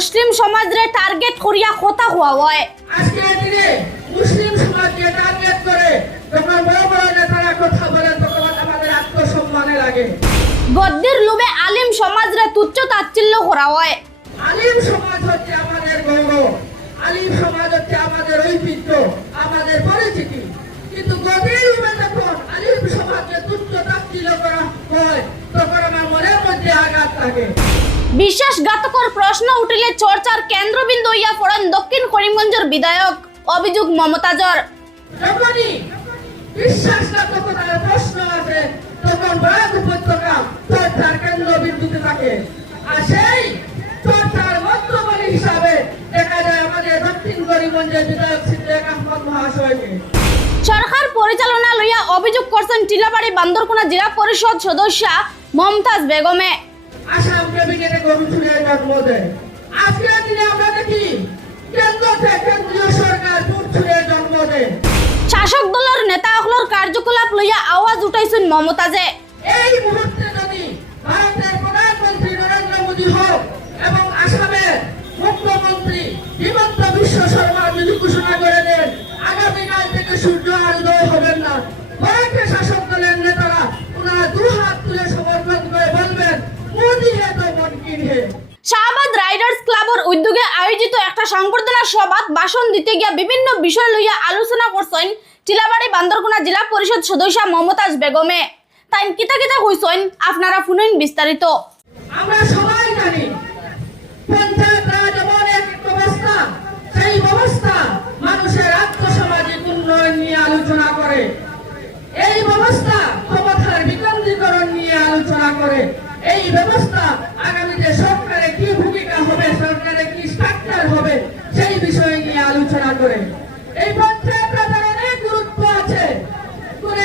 মুসলিম সমাজরে target করিয়া কথা হওয়া হয়। আজকের দিনে মুসলিম সমাজকে টার্গেট করে যখন বড় বড় নেতারা কথা বলে তখন আমাদের আত্মসম্মানে লাগে। গদ্দির লোভে আলিম সমাজরে তুচ্ছ তাচ্ছিল্য করা হয়। আলিম সমাজ হচ্ছে আমাদের গৌরব। আলিম সমাজ হচ্ছে আমাদের ঐতিহ্য আমাদের পরিচিতি কিন্তু গভীর রূপে যখন আলিম সমাজকে তুচ্ছ তাচ্ছিল্য করা হয় তখন আমার মনের মধ্যে আঘাত থাকে বিশ্বাসঘাতকর প্রশ্ন উঠিলে চর্চার কেন্দ্রবিন্দু হইয়া পড়েন দক্ষিণ করিমগঞ্জের বিধায়ক অভিযোগ মমতাজর প্রশ্ন আসে তখন বরাক উপত্যকা চর্চার কেন্দ্রবিন্দুতে থাকে। আর সেই চর্চার মধ্যমণি হিসাবে দেখা যায় আমাদের দক্ষিণ করিমগঞ্জের বিধায়ক সিদ্দিক আহমদ মহাশয়কে। সরকার পরিচালনা লইয়া অভিযোগ করছেন টিলাবাড়ি বান্দরকুনা জেলা পরিষদ সদস্য মমতাজ বেগমে। গরু জন্ম দেয় আজকের দিনে আমরা দেখি কেন্দ্র থেকে কেন্দ্রীয় সরকার পুরছুরের জন্ম দেয়। শাসক দলের নেতাসকলের কার্যকলাপ লইয়া আওয়াজ উঠাইছেন মমতাজে। এই সংবর্ধনা সভাত ভাষণ দিতে গিয়া বিভিন্ন বিষয় লইয়া আলোচনা করছেন টিলাবাড়ি বান্দরকোনা জেলা পরিষদ সদস্য মমতাজ বেগমে। তাই কিতা কিতা হইছেন? আপনারা শুনেন বিস্তারিত। আমরা সবাই জানি পঞ্চায়েত রাজ এমন এক ব্যবস্থা সেই ব্যবস্থা মানুষের আত্মসামাজিক উন্নয়ন নিয়ে আলোচনা করে এই ব্যবস্থা ক্ষমতার বিকেন্দ্রীকরণ নিয়ে আলোচনা করে এই ব্যবস্থা আগামীতে সরকারের কি ভূমিকা হবে সরকারের কি স্ট্রাকচার হবে সেই বিষয় নিয়ে আলোচনা করে এই পঞ্চায়েত রাজের অনেক গুরুত্ব আছে করে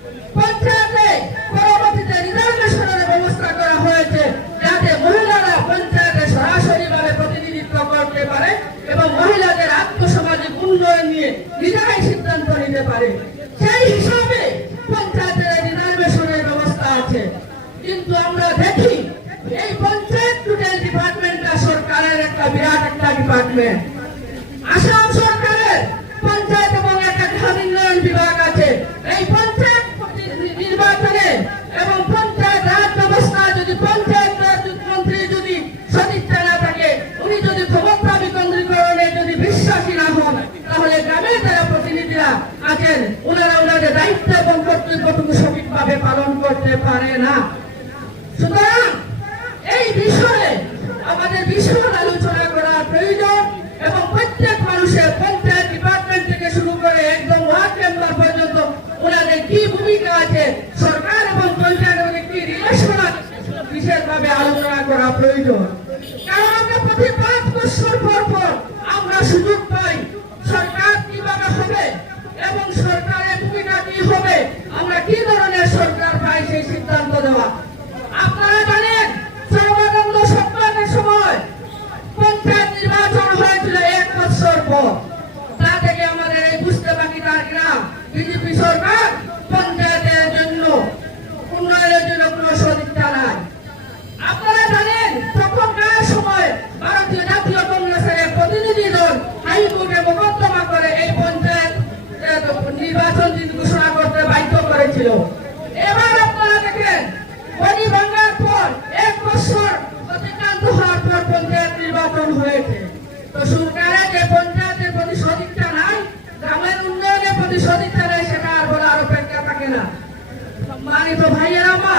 নিজেরাই সিদ্ধান্ত নিতে পারে। সেই হিসাবে পঞ্চায়েতের রিজার্ভেশনের ব্যবস্থা আছে। কিন্তু আমরা দেখি এই পঞ্চায়েত টুটেল ডিপার্টমেন্টটা সরকারের একটা বিরাট একটা ডিপার্টমেন্ট আসাম সরকারের পঞ্চায়েত এবং একটা গ্রাম উন্নয়ন বিভাগ আছে এই পঞ্চায়েত নির্বাচনে এবং পঞ্চায়েত রাজ ব্যবস্থা যদি পঞ্চায়েত রাজ মন্ত্রী যদি সদিচ্ছা না থাকে উনি যদি ক্ষমতা বিকেন্দ্রীকরণে যদি বিশ্বাসী না হন তাহলে গ্রামের যারা প্রতিনিধিরা আছেন ওনারা ওনাদের দায়িত্ব এবং কর্তব্যটুকু সঠিকভাবে পালন করতে পারে না। সুতরাং এই বিষয়ে আমাদের আলোচনা করা প্রয়োজন এবং প্রত্যেক মানুষের পঞ্চায়েত ডিপার্টমেন্ট থেকে শুরু করে একদম ওয়ার্ড পর্যন্ত ওনাদের কি ভূমিকা আছে, সরকার এবং পঞ্চায়েতের কি রিলেশন বিশেষভাবে আলোচনা করা প্রয়োজন। কারণ আমরা প্রতি পাঁচ বছর পর। তা থেকে আমাদের এই বুঝতে বাকি তার গ্রাম, বিজেপি সরকার পঞ্চায়েতের জন্য উন্নয়নের জন্য কোনো সদিচ্ছা নাই। আপনারা জানেন, তখনকার সময় ভারতীয় জাতীয় কংগ্রেসের প্রতিনিধি দল হাইকোর্টে মোকদ্দমা করে এই পঞ্চায়েত নির্বাচন ঘোষণা করতে বাধ্য করেছিল। এবার আপনারা দেখেন বডি ভাঙার পর এক বছর অতিক্রান্ত হওয়ার পর পঞ্চায়েত নির্বাচন হয়েছে। তো সম্মানিত ভাইয়েরা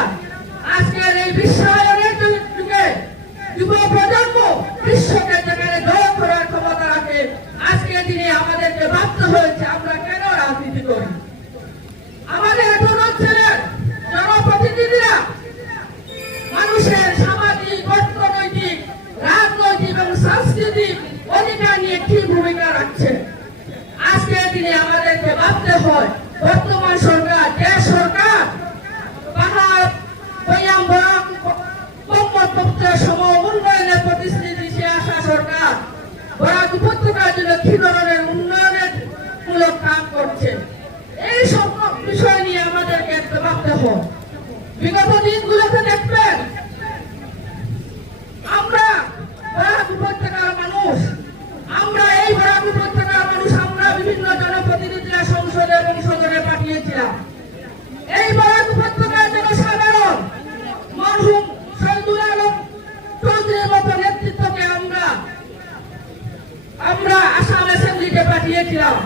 পাঠিয়েছিলাম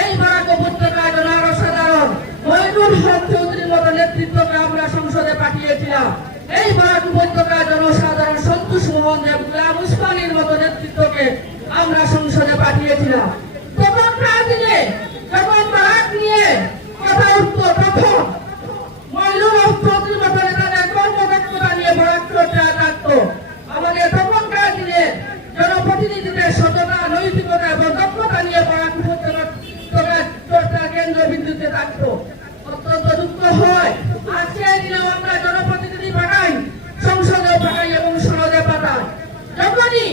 এই বরাক উপত্যকার জনসাধারণ মহিনুল হক চৌধুরীর মতো নেতৃত্বকে আমরা সংসদে পাঠিয়েছিলাম। এই বরাক উপত্যকার জনসাধারণ সন্তোষ মোহন দেব, গুলাম উসমানীর মতো নেতৃত্বকে আমরা সংসদে পাঠিয়েছিলাম তখনকার দিনে যখন বরাক নিয়ে কথা উঠতো তখন মহিনুল হক চৌধুরীর মতো নেতাদের কর্মদক্ষতা নিয়ে বরাক চর্চা থাকতো আমাদের তখনকার দিনে জনপ্রতিনিধিদের সততা নৈতিকতা এবং দক্ষতা নিয়ে বরাক উপত্যকা চর্চার কেন্দ্রবিন্দুতে থাকতো অত্যন্ত দুঃখ হয় আজকে দিনেও আমরা জনপ্রতিনিধি পাঠাই সংসদেও পাঠাই এবং সনদে পাঠাই যখনই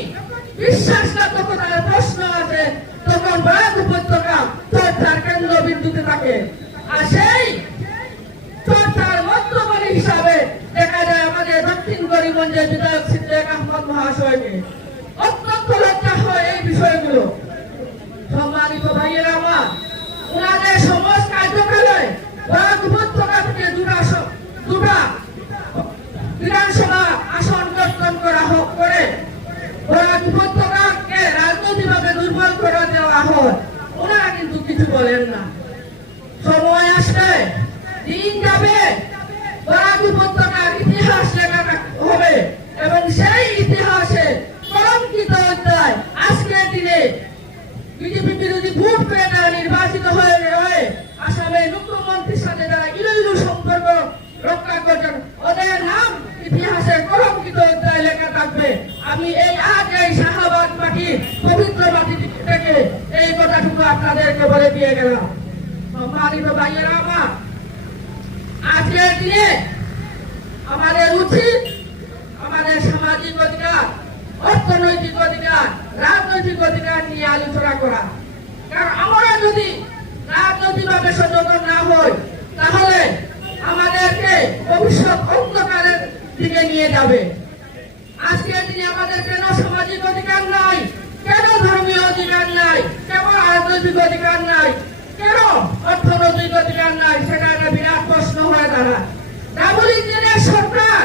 বিশ্বাসঘাতকতার প্রশ্ন আছে তখন বরাক উপত্যকা চর্চার কেন্দ্রবিন্দুতে থাকে আর সেই চর্চার মধ্যমণি হিসাবে দেখা যায় আমাদের দক্ষিণ করিমগঞ্জের বিধায়ক সিদ্দিক আহমদ মহাশয়কে অত্যন্ত লজ্জা হয় এই বিষয়গুলো সম্মানিত ভাইয়েরা আমার ওনাদের সমাজ কার্যকালে বরাক উপত্যকা থেকে দুটা স- দুটা বিধানসভা আসন গঠন করা হোক করে বরাক উপত্যকাকে রাজনৈতিকভাবে দুর্বল করে দেওয়া হয় ওনারা কিন্তু কিছু বলেন না সময় আসবে দিন যাবে বরাক উপত্যকার ইতিহাস লেখা থাক- হবে এবং সেই ইতিহাসে কলঙ্কিত অধ্যায় আজকের দিনে বিজেপি বিরোধী ভোট পেয়ে তারা নির্বাচিত হয়ে হয়ে আসামের মুখ্যমন্ত্রীর সাথে যারা ইলো ইলো সম্পর্ক রক্ষা করছেন ওদের নাম ইতিহাসে কলঙ্কিত অধ্যায় লেখা থাকবে। আমি এই আজ এই শাহাবাদ মাটি, পবিত্র মাটি থেকে এই কথাটুকু আপনাদেরকে বলে দিয়ে গেলাম। আজকের দিনে আমাদের উচিত, আমাদের সামাজিক অধিকার, অর্থনৈতিক অধিকার, রাজনৈতিক অধিকার নিয়ে আলোচনা করা। কারণ আমরা যদি রাজনৈতিকভাবে সচেতন না হই, তাহলে আমাদেরকে ভবিষ্যৎ অন্ধকারের দিকে নিয়ে যাবে। আজকের দিনে আমাদের কেন সামাজিক অধিকার নাই? কেন ধর্মীয় অধিকার নাই? কেন রাজনৈতিক অধিকার নাই? কেন অর্থনৈতিক অধিকার নাই? সেটা একটা বিরাট প্রশ্ন হয়ে দাঁড়ায়। ডাবল ইঞ্জিনের সরকার,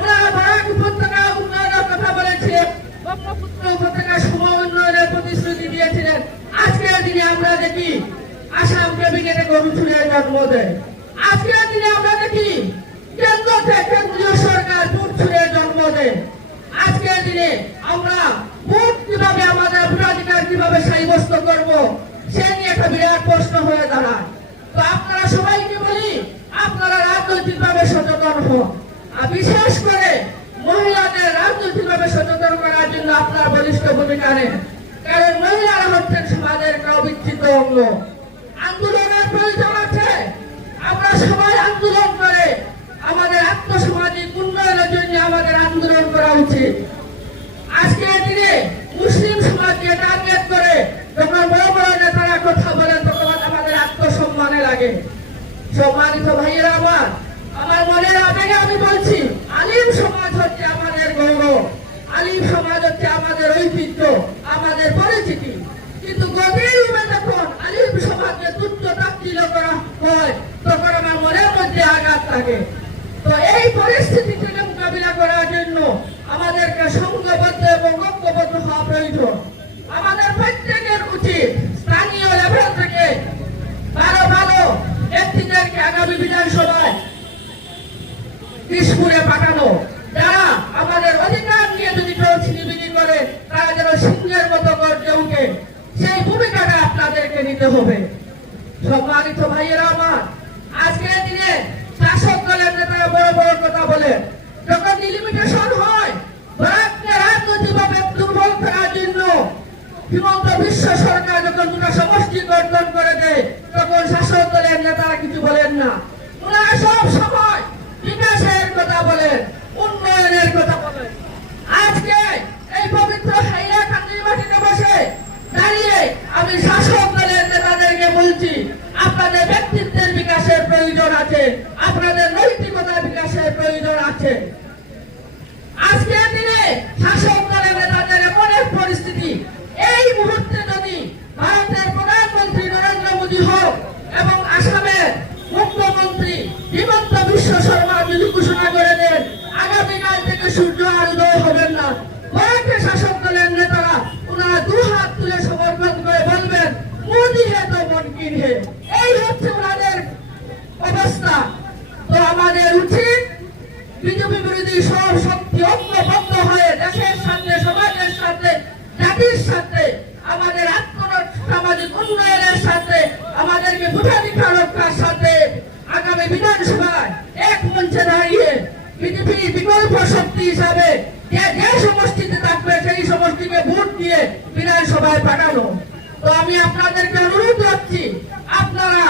ওনারা বরাক উপত্যকা উন্নয়নের কথা বলেছিলেন, ব্রহ্মপুত্র সম উন্নয়নের প্রতিশ্রুতি দিয়েছিলেন। আজকের দিনে আমরা দেখি, আসাম ক্যাবিনেটে গরু চুরির জন্ম দেয়। আজকের দিনে আমরা দেখি কেন্দ্র থেকে কেন্দ্রীয় সরকার ভোট চুরির জন্ম দেয় আজকের দিনে আমরা ভোট কীভাবে আমাদের ভোটাধিকার কীভাবে সাব্যস্ত করব, সে নিয়ে একটা বিরাট প্রশ্ন হয়ে দাঁড়ায়। তো আপনারা সবাইকে বলি, আপনারা রাজনৈতিকভাবে সচেতন হন। আর বিশেষ করে মহিলাদের রাজনৈতিকভাবে সচেতন করার জন্য আপনার বলিষ্ঠ ভূমিকা নেন। কারণ মহিলারা হচ্ছেন সমাজের একটা অবিচ্ছিন্ন অঙ্গ। আন্দোলনের প্রয়োজন আছে আমরা সবাই আন্দোলন করে আমাদের আত্মসামাজিক উন্নয়নের জন্য আমাদের আন্দোলন করা উচিত আজকের দিনে মুসলিম সমাজকে টার্গেট করে যখন বড় বড় নেতারা কথা বলেন তখন আমাদের আত্মসম্মানে লাগে সম্মানিত ভাইয়েরা আমার আমার মনের আবেগে আমি বলছি, আলিম সমাজ হচ্ছে আমাদের গৌরব, আলিম সমাজ হচ্ছে আমাদের ঐতিহ্য, আমাদের পরিচিতি। কিন্তু গভীর রূপে যখন আলিম সমাজকে তুচ্ছ তাচ্ছিল্য করা হয়, তখন আমার মনের মধ্যে আঘাত থাকে তো এই পরিস্থিতি থেকে মোকাবিলা করার জন্য আমাদেরকে সংঘবদ্ধ এবং ঐক্যবদ্ধ হওয়া প্রয়োজন। দিসপুরে পাঠানো। যারা আমাদের অধিকার নিয়ে যদি কেউ ছিনিবিনি করে, তারা যেন সিংহের মতো গর্জে সেই ভূমিকাটা আপনাদেরকে নিতে হবে। সম্মানিত ভাইয়েরা আমার, আজকের দিনে শাসক দলের নেতারা বড় বড় কথা বলে, যখন ডিলিমিটেশন হয়, ভারতকে রাজনৈতিকভাবে দুর্বল করার জন্য হিমন্ত বিশ্ব সরকার যখন দুটো সমষ্টি গঠন করে দেয়, তখন শাসক দলের নেতারা কিছু বলেন না ওনারা সব সময় বিকাশের কথা বলেন উন্নয়নের কথা বলেন আজকে এই পবিত্র হাইলাকান্দি মাটিতে বসে দাঁড়িয়ে আমি শাসক দলের আপনাদের ব্যক্তিত্বের বিকাশের প্রয়োজন আছে, আপনাদের নৈতিক যাচ্ছে আজকের দিনে শাসক দলের নেতাদের এমন এক পরিস্থিতি, এই মুহূর্তে যদি ভারতের প্রধানমন্ত্রী নরেন্দ্র মোদী হোক এবং আসামের মুখ্যমন্ত্রী হিমন্ত বিশ্ব শর্মা যদি ঘোষণা করে দেন, আগামীকাল থেকে সূর্য আর উদয় হবেন না। ভারতের শাসক যে সমষ্টিতে থাকবে সেই সমষ্টিকে ভোট দিয়ে বিধানসভায় পাঠানো। তো আমি আপনাদেরকে অনুরোধ রাখছি আপনারা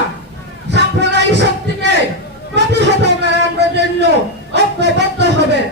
সাম্প্রদায়িক শক্তিকে প্রতিহত করার জন্য ঐক্যবদ্ধ হবেন।